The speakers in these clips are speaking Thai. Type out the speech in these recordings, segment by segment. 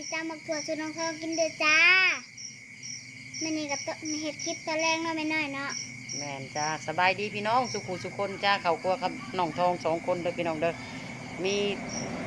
สิจ้ามักถั่วสุน้องทองกินเด้อจ้ามื่อนี้กับเห็ดคลิปตอนแรกเนาะไม่น้อยเนาะแม่นจ้าสบายดีพี่น้องสุขุสุคนจ้าเขากลัวกับน้องทองสองคนเด้อพี่น้องเด้อมี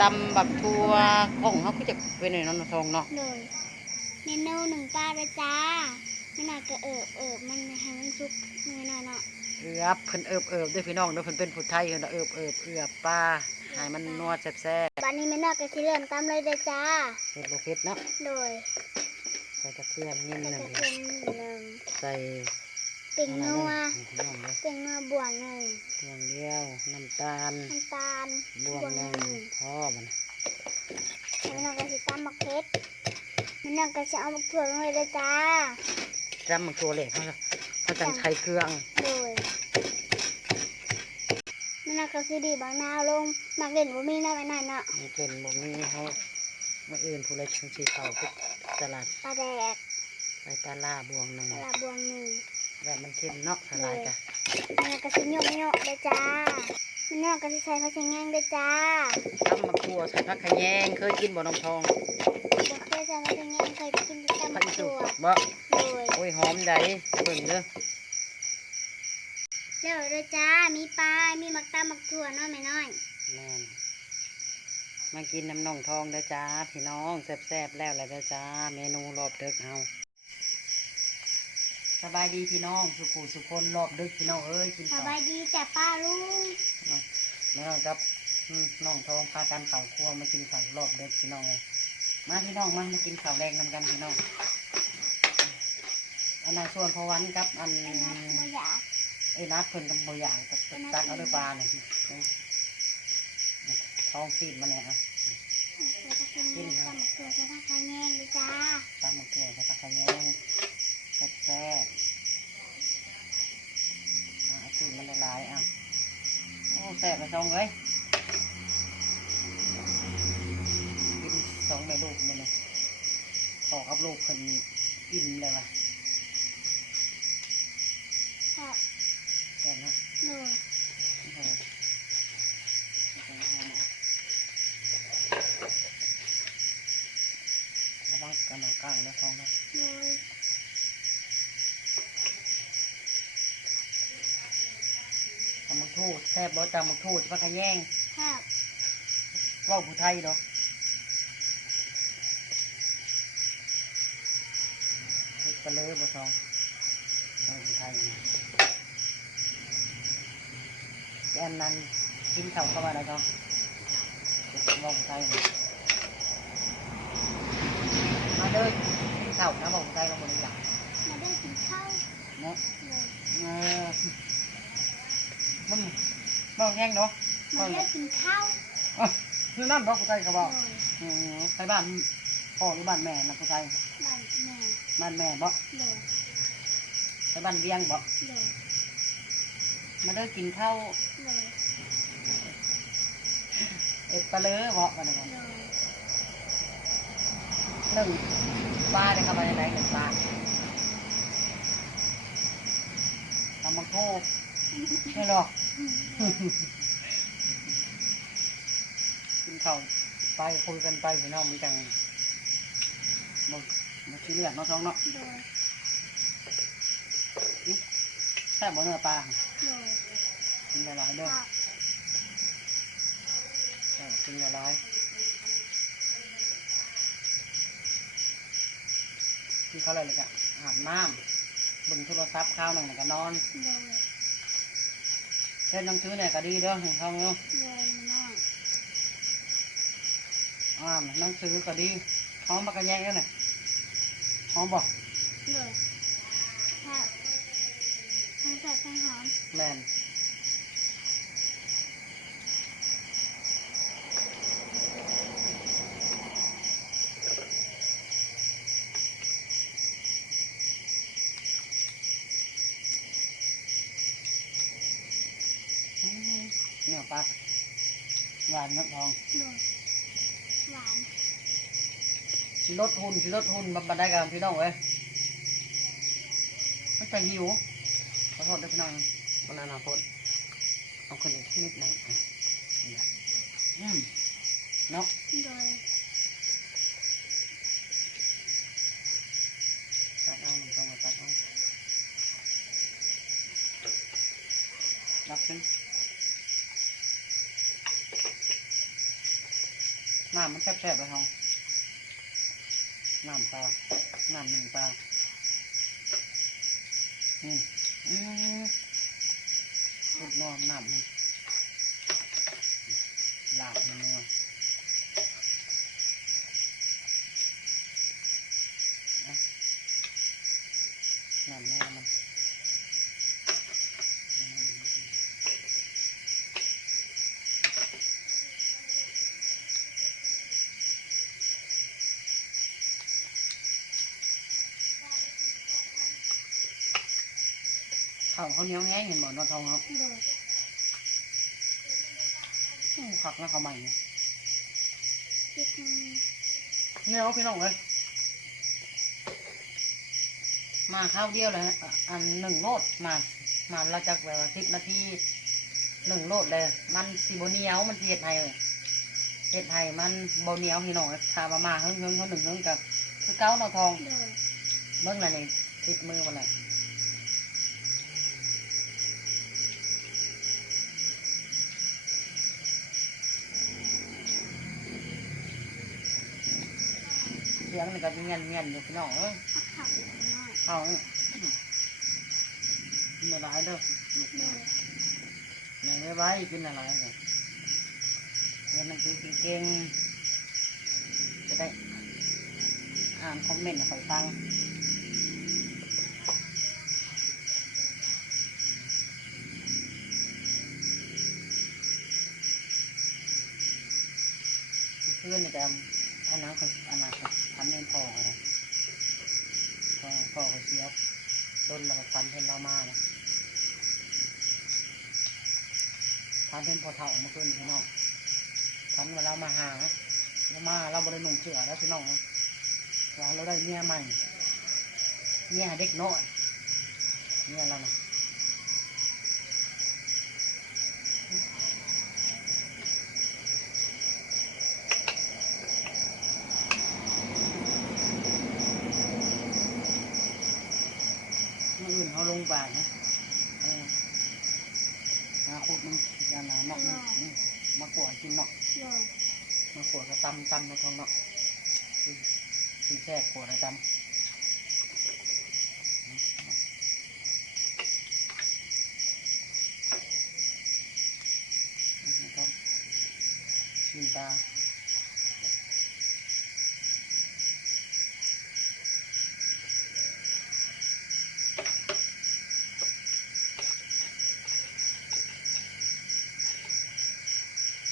ตำบักทัวของเขาก็จะเป็นหน่อยน้องทองเนาะโดยเมนูหนึ่งปลาเลยจ้าไม่น้อยก็เอิบเอิบมันให้มันสุกไม่น้อยเนาะเอือบเพิ่นเอิบเอิบเด้วยพี่น้องเด้อเพิ่นเป็นผู้ไทยเพิ่นน่ะเอิบเอิบเอือบปลา ให้มันนัวแซ่บบัดนี้ไม่น้อยก็สิเริ่มตำเลยเด้อจ้าๆเผ็ดบ่เผ็ดเนาะโดยใส่กระเทียมนิดใส่นึกงระเทียมหนึ่งใส่ปิ่งนัวพี่น้องเด้อปิ่งนัวบวงหนึ่งบวงเดียวน้ำตาลน้ำตาลบวงหนึ่งพอมันไม่น้อยก็สิตำมักเพชรไม่น้อยก็จะเอามักถั่วลงเลยเด้อจ้า จำมันตัวเหล็กเขาจะเขาจังใช้เครื่อง โดยไม่ น้อยก็สิดีบางนาวลงมักเล่นบ่มีเนาะไม่น้อยเนาะมันเป็นบ่มีเขาเมื่ออื่นผู้ใดชิงสีเขาทุกตลาดปลาแดกไปปลาล่าบวงหนึ่งปลาบวงหนึ่งแบบมันเข้มเนาะสลายกะแม่ก็สิโยกโยกเลยจ้าแม่น้องก็สิใส่ผักชีแงงเลยจ้าตำมะกรัวใส่ผักขะแยงเคยกินบ่น้องทองบ่เคยใส่ผักชีแงงเคยกินแต่ตำผับักกอีสุถั่วบ่โดยโอ้ยหอมใดเบิ่งเด้อ แล้วเลยจ้า มีปลา มีมักตำมักถั่วเนาะแม่น้อย แม่นมากินน้ำน้องทองเด้อจ้า พี่น้องแซ่บๆแล้วแหละเด้อจ้า เมนูรอบดึกเฮาสบายดีพี่น้อง สุขุสุคนรอบดึกพี่น้องเอ้ยกินสข้าวบายดีจ้ะป้าลุงแม่น้องกับอืมน้องทองพากันเข่าวครัวมากินข้าวรอบเด็กพี่น้องเลยมาพี่น้องมามากินข้าวแรงนำกันพี่น้องอันนั้นส่วนพอวันกับอันไอ้นัดบ่อยาก ไอ้นัดเพิ่นกับโบอย่างตักตักเอาด้วยปลาเนี่ยทองฟีดมาเนี่ยอะใส่ผักชีแงงตำมักถั่วใส่ผักชีแงงเลยจ้าตามมาเกลือใส่ผักขยงแซ่บแซ่บอะเอาฟีดมันละลายอะโอ้แซ่บไปสองเลยกินสองแม่ลูกมันเลยขอกับลูกคนอิ่มเลยว่ะค่ะแซ่บนะหนูโอ้โหระวังกันหนังกลางนะท้องนะหนูตำมักทูดแซ่บบ่ตำมักทูดพักขะแย่งค่ะเว่าผู้ไทยดอกเฮ็ดไปเลยบ่ทองว่าผู้ไทยนะ แอนนั้นกินข้าวเข้ามาแล้วทองเว่าผู้ไทยนะมาเด้อกินข้าวนะเว่าผู้ไทยเราบ่ได้อยากมาได้กินข้าวเนาะหนูเออมันบ่แห้งเนาะมาได้กินข้าวอะคือนั่นบ่ผู้ไทยก็หบนูอกเออไปบ้านพ่อหรือบ้านแม่นะผู้ไทยบ้านแม่บ้านแม่บ่หนูไปบ้านเวียงบ่หนูมาเด้อกินข้าวหนูเอ็ดปลาเลอบ่กันนะบ่หนูหนึ่งปลาได้เข้าไปในไหนหนึ่งปลาทำมังโคไม่หรอกกินข้าวไปคุยกันไปพี่น้องมันจังบ่บ่ซีเรียสเนาะท้องเนาะหนูแซ่บบ่เนื้อปลา หนูกินหลายๆเด้อค่ะแซ่บกินหลายๆกินข้าวอะไรเลยกะอาบน้ำเบิ่งโทรศัพท์ข้าวหนึ่งแล้วก็นอนหนูเล่นหนังสือเนี่ยก็ดีเด้อให้เขาเนาะหนูน้อยอ่านหนังสือก็ดีหอมปากกระแยงกันเนี่ยหอมบ่หนูค่ะทั้ง แซ่บทั้งหอมแมนอืมเนี่ยปลาหวานน้ำทองหนูหวานสิลดหุ่นสิลดหุ่นมาบันไดกันพี่น้องเอ้ยมันจะหิวข อโทษด้วยพี่น้องคนอนาคตเอาคนอีกนิดหนึ่งอืมเนาะโดยตัดเอาหนึ่งตรงมาตัดเอารับขึ้นน้ำมันแคบๆเลยทองน้ำตลาน้ำหนึ่งตาอืม อืมสุดนอนน้ำมันลาบมันนวล ข้าวเขาวเหนียวแห้งเห็นบ่นอนทองครับโดยอู้ขักนะเขาวใหม่เนี่ยคิดมาเหนียวพี่น้องเลยมาข้าวเดียวเลยฮะอันหนึ่งโลดมา มาเราจะแบบสิบนาทีหนึ่งโลดเลย มันสีโบเหนียวมันสิเห็ดไทยเลยเห็ดไทยมันโบเหนียวพี่น้องเลยทามามาเฮิงเฮิงเขาหนึ่งเฮิงกับคือเก้าเนาะทองโดยเบิ้งอะไรนี่ติดมือมาเลย ยงนี่ก็เงียนเงียนอยู่พี่น้องเอ้ยขับอีกหน่อยเอาเนี่ยกินอะไรเด้อลูกโดแม่ยแม่ไว้ไว้กินอะไรเลยเรียนหนังสือเก่งๆจะได้อ่านคอมเมนต์ให้ข่อยฟังเพื่อนนี่แต่อันนั้นคือ อนนั้นคือพันเงินพอพอพอเขาเสียบต้นเราก็ฟันเห็นเรามานะพันเห็นพอเท่าเมื่อคืนพี่น้องพันเวลามาหาเรามาเราบริหนุ่งเสือแล้วพี่น้องเราเราได้เมียใหม่เมียเด็กน้อยเมียเรานะเมื่ออื่นเขาลงป่านะเออมาขุดมันยาหนาเนาะมันอืมมากวดกินเนาะ โดย มาขวดก็ตำตำในท้องเนาะคือแทรกขวดอะตำอืมไม่ต้องชิมตา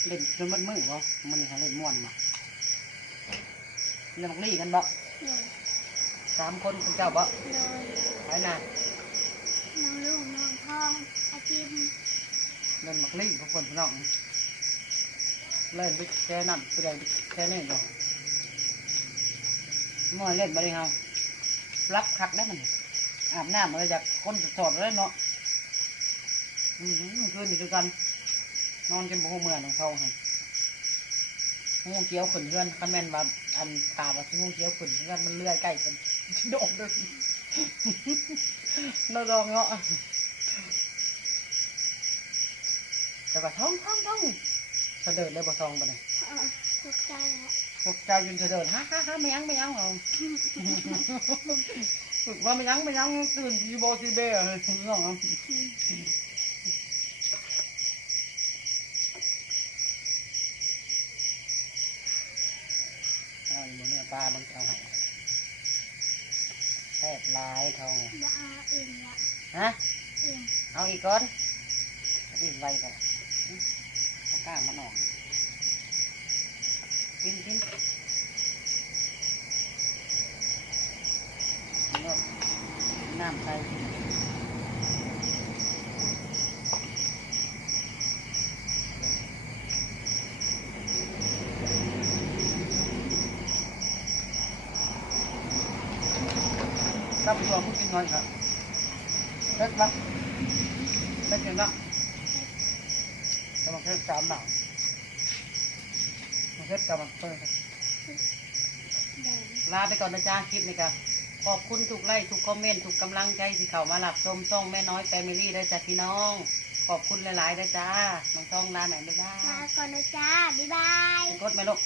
เล่นจนมันมือบ่มันหาเล่นม่วนมาเล่นบักลี่กันบ่โดยสามคนคุณเจ้าบ่โดยไปนะน้องลุงน้องทองอาทิมเล่นบักลี่พวกคนพี่น้องเล่นไปแช่น้ำไปได้แช่นี่บ่มอยเล่นบ่ได้เฮารับคักได้มันอาบน้ำมาจากคนสดๆเลยเนาะอืมคืนอยู่ด้วยกัน นอนจนบ่ฮู้เมื่อน้องทองหั่นงูเขียวขึ้นเพื่อนคอมเมนต์ว่าอันข่าวว่างูเขียวขึ้นเพื่อนมันเลื่อยใกล้กันโดดเลยเราลองเนาะแต่ว่าท้องท้องท้องเธอเดินเลยบ่ซองบ่เนี่ยเออตกใจแล้วตกใจจนเธอเดินฮ่าฮ่าฮ่าไม่ยั้งไม่ยั้งเอาฝึกว่าไม่ยั้งไม่ยั้งตื่นทีโบซีเบ้เลยถึงน้องเอาอืม เอาอยู่เนื้อ ปลาบางเอาให้แซ่บหลายทองบ่อาเองละฮะเองเอาอีกก้อนเอาอีกไว้ก่อนอื้อเอาก้างมันออกกินกินเนาะน้ำใส่ ตับตัวผู้กินนอยครับเล็กปะเล็กจริงปะจะมาเพิ่มสามหนังมาเพิ่มกำลังเพิ่มลาไปก่อนนะจ๊ะคลิปนี้ครับขอบคุณทุกไลค์ทุกคอมเมนต์ทุกกำลังใจที่เข้ามาหลับชมช่องแม่น้อยแฟมิลี่ได้จ้ะพี่น้อง ขอบคุณหลายๆเด้จ้าน้องทองลาไหนอยบ๊ายบายลาก่อนนะจ้าบ๊ายบายกดไหมลูก